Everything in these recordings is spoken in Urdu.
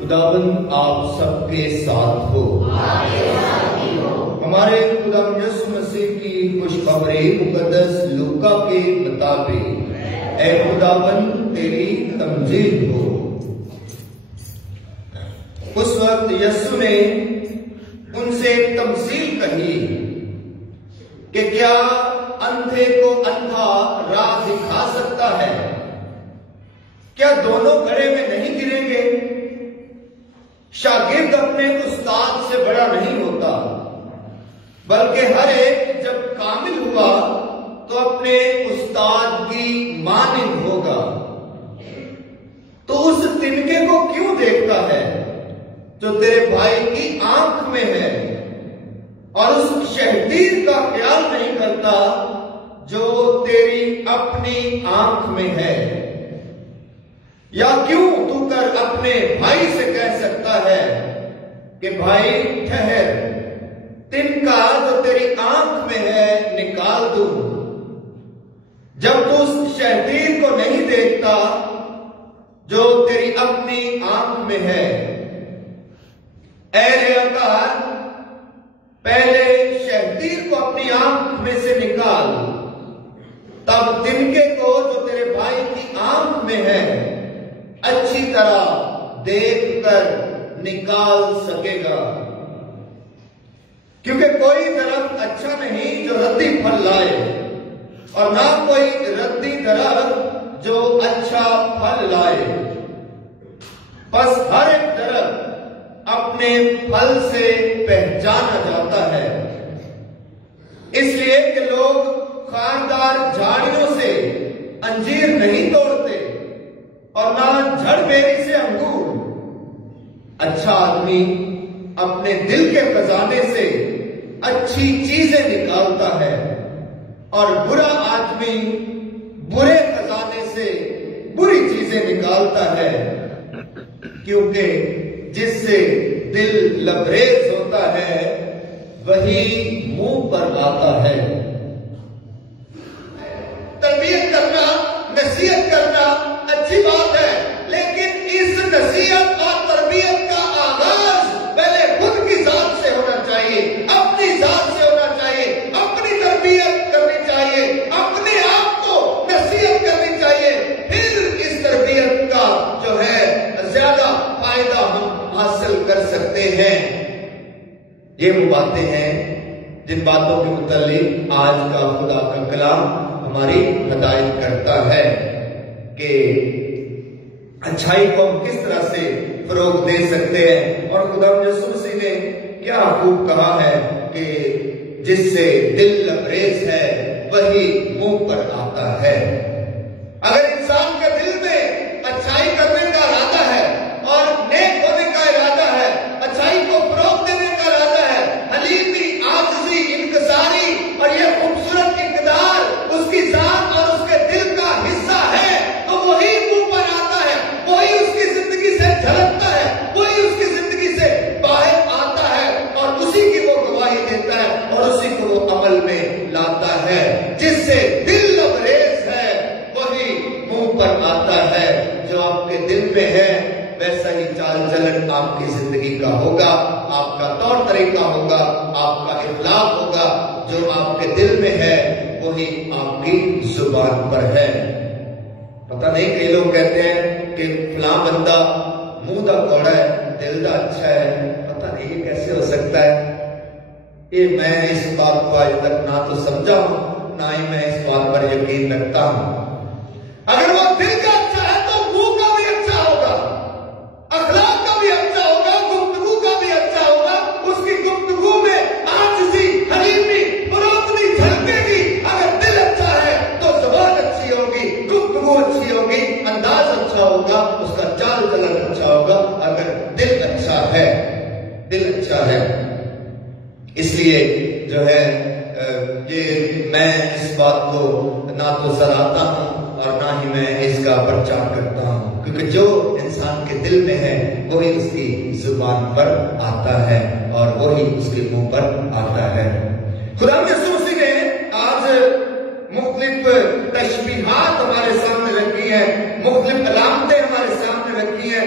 خداوند آپ سب کے ساتھ ہو۔ ہمارے خدا یسوع مسیح کی خوشخبری مقدس لوکا کے مطابق اے خداوند تیری تمجید ہو۔ اس وقت یسوع نے ان سے ایک تمثیل کہی کہ کیا اندھے کو اندھا راہ دکھا سکتا ہے؟ کیا دونوں گڑھے میں نہیں گریں گے؟ شاگرد اپنے استاد سے بڑا نہیں ہوتا، بلکہ ہر ایک جب کامل ہوا تو اپنے استاد کی مانند ہوگا۔ تو اس تنکے کو کیوں دیکھتا ہے جو تیرے بھائی کی آنکھ میں ہے، اور اس شہدیر کا خیال نہیں کرتا جو تیری اپنی آنکھ میں ہے؟ یا کیوں تو کر اپنے بھائی سے کہہ سکتا ہے کہ بھائی ٹھہر، تنکا جو تیری آنکھ میں ہے نکال دوں، جب تو اس شہدیر کو نہیں دیکھتا جو تیری اپنی آنکھ میں ہے؟ اے ریاکار، پہلے شہدیر کو اپنی آنکھ میں سے نکال، تب تنکے کو جو تیرے بھائی کی آنکھ میں ہے اچھی طرح دیکھ کر نکال سکے گا۔ کیونکہ کوئی درخت اچھا نہیں جو ردی پھل لائے، اور نہ کوئی ردی درخت جو اچھا پھل لائے۔ بس ہر ایک درخت اپنے پھل سے پہچانا جاتا ہے۔ اس لیے کہ لوگ خاردار جھاڑیوں سے انجیر نہیں توڑتے، اور نہ جھڑ بیری سے انگور۔ اچھا آدمی اپنے دل کے خزانے سے اچھی چیزیں نکالتا ہے، اور برا آدمی برے خزانے سے بری چیزیں نکالتا ہے، کیونکہ جس سے دل لبریز ہوتا ہے وہی منہ پر آتا ہے۔ تربیت کرنا، نصیحت کرنا اچھی بات ہے، لیکن اس نصیحت اور تربیت کا آغاز پہلے خود کی ذات سے ہونا چاہیے، اپنی ذات سے ہونا چاہیے، اپنی تربیت کرنی چاہیے، اپنے آپ کو نصیحت کرنی چاہیے، پھر اس تربیت کا جو ہے زیادہ فائدہ ہم حاصل کر سکتے ہیں۔ یہ وہ باتیں ہیں جن باتوں کے متعلق آج کا خدا کا کلام ہماری ہدایت کرتا ہے کہ اچھائی کو ہم کس طرح سے فروغ دے سکتے ہیں۔ اور خدا یسوع مسیح نے کیا خوب کہا ہے کہ جس سے دل لبریز ہے وہی منہ پر آتا ہے۔ اگر انسان کے دل میں اچھائی کرنے کا ارادہ ہے اور نیک ہونے کا ارادہ ہے، اچھائی کو فروغ دینے کا ارادہ ہے، حلیمی، عاجزی، انکساری اور یہ خوبصورت اقدار اس کی ذات اور اس کے دل کا حصہ ہے، تو وہی منہ پر آتا ہے، وہی اس کی زندگی سے جھلکتا ہے، وہی اس کی زندگی سے باہر آتا ہے، اور اسی کی وہ گواہی دیتا ہے اور اسی کو وہ عمل میں لاتا ہے۔ جس سے دل لبریز ہے وہی منہ پر آتا ہے۔ جو آپ کے دل میں ہے ویسا ہی چال چلن آپ کی زندگی کا ہوگا، آپ کا طور طریقہ ہوگا، آپ کا اخلاق ہوگا۔ جو آپ کے دل میں ہے وہی آپ کی زبان پر ہے۔ پتہ نہیں، کئی لوگ کہتے ہیں کہ فلاں بندہ منہ دا کوڑا ہے دل دا اچھا ہے۔ پتہ نہیں یہ کیسے ہو سکتا ہے؟ یہ میں اس بات کو آج تک نہ تو سمجھا ہوں، نہ ہی میں اس بات پر یقین رکھتا ہوں۔ اگر وہ دل کا اچھا ہے تو منہ کا بھی اچھا ہوگا، اخلاق کا بھی اچھا ہوگا، گفتگو کا بھی اچھا ہوگا۔ اس کی گفتگو میں عاجزی، حلیمی، فروتنی جھلکے گی۔ اگر دل اچھا ہے تو زبان اچھی ہوگی، گفتگو اچھی ہوگی، انداز اچھا ہوگا، اس کا چال چلن اچھا ہوگا۔ اگر دل اچھا ہے، دل اچھا ہے۔ اس لیے جو ہے یہ میں اس بات کو نہ تو سراہتا ہوں اور نہ ہی میں اس کا پرچار کرتا ہوں، کیونکہ جو انسان کے دل میں ہے وہی اس کی زبان پر آتا ہے اور وہی اس کے منہ پر آتا ہے۔ خدا یسوع مسیح نے آج مختلف تشبیہات ہمارے سامنے رکھی ہیں، مختلف علامتیں ہمارے سامنے رکھی ہیں۔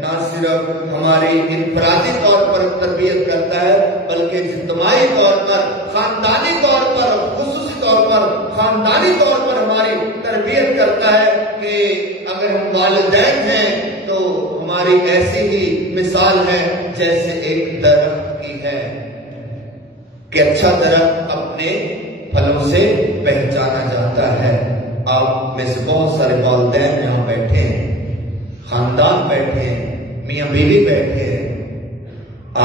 نہ صرف ہماری انفرادی طور پر تربیت کرتا ہے بلکہ اجتماعی طور پر، خاندانی طور پر، خصوصی طور پر، خاندانی طور پر ہماری تربیت کرتا ہے کہ اگر ہم والدین ہیں تو ہماری ایسی ہی مثال ہے جیسے ایک درخت کی ہے کہ اچھا درخت اپنے پھلوں سے پہچانا جاتا ہے۔ آپ میں سے بہت سارے والدین یہاں بیٹھے ہیں، خاندان بیٹھے ہیں، میاں بیوی بیٹھے ہیں۔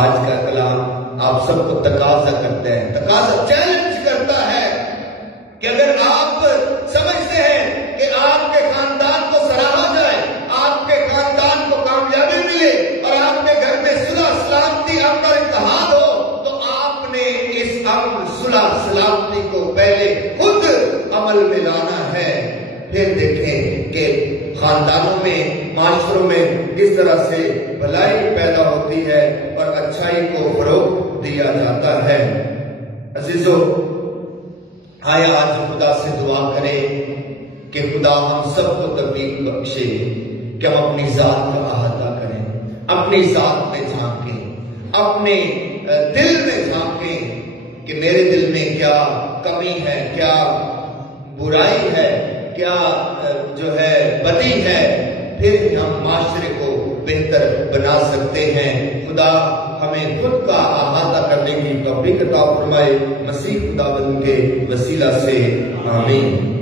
آج کا کلام آپ سب کو تقاضا کرتا ہے، تقاضا چیلنج کرتا ہے کہ اگر آپ سمجھتے ہیں کہ آپ کے خاندان کو سراہا جائے، آپ کے خاندان کو کامیابی ملے اور آپ کے گھر میں صلح سلامتی امن اور اتحاد ہو، تو آپ نے اس امن صلح سلامتی کو پہلے خود عمل میں لانا ہے۔ پھر دیکھیں کہ خاندانوں میں، معاشروں میں کس طرح سے بھلائی پیدا ہوتی ہے اور اچھائی کو فروغ دیا جاتا ہے۔ عزیزو، آیا آج خدا سے دعا کریں کہ خدا ہم سب کو توفیق بخشے کہ ہم اپنی ذات کا احاطہ کریں، اپنی ذات میں جھانکیں، اپنے دل میں جھانکیں کہ میرے دل میں کیا کمی ہے، کیا برائی ہے، کیا جو ہے بدی ہے، پھر ہم معاشرے کو بہتر بنا سکتے ہیں۔ خدا ہمیں خود کا احاطہ کرنے کی توفیق عطا فرمائے، مسیح خداوند کے وسیلہ سے آمین۔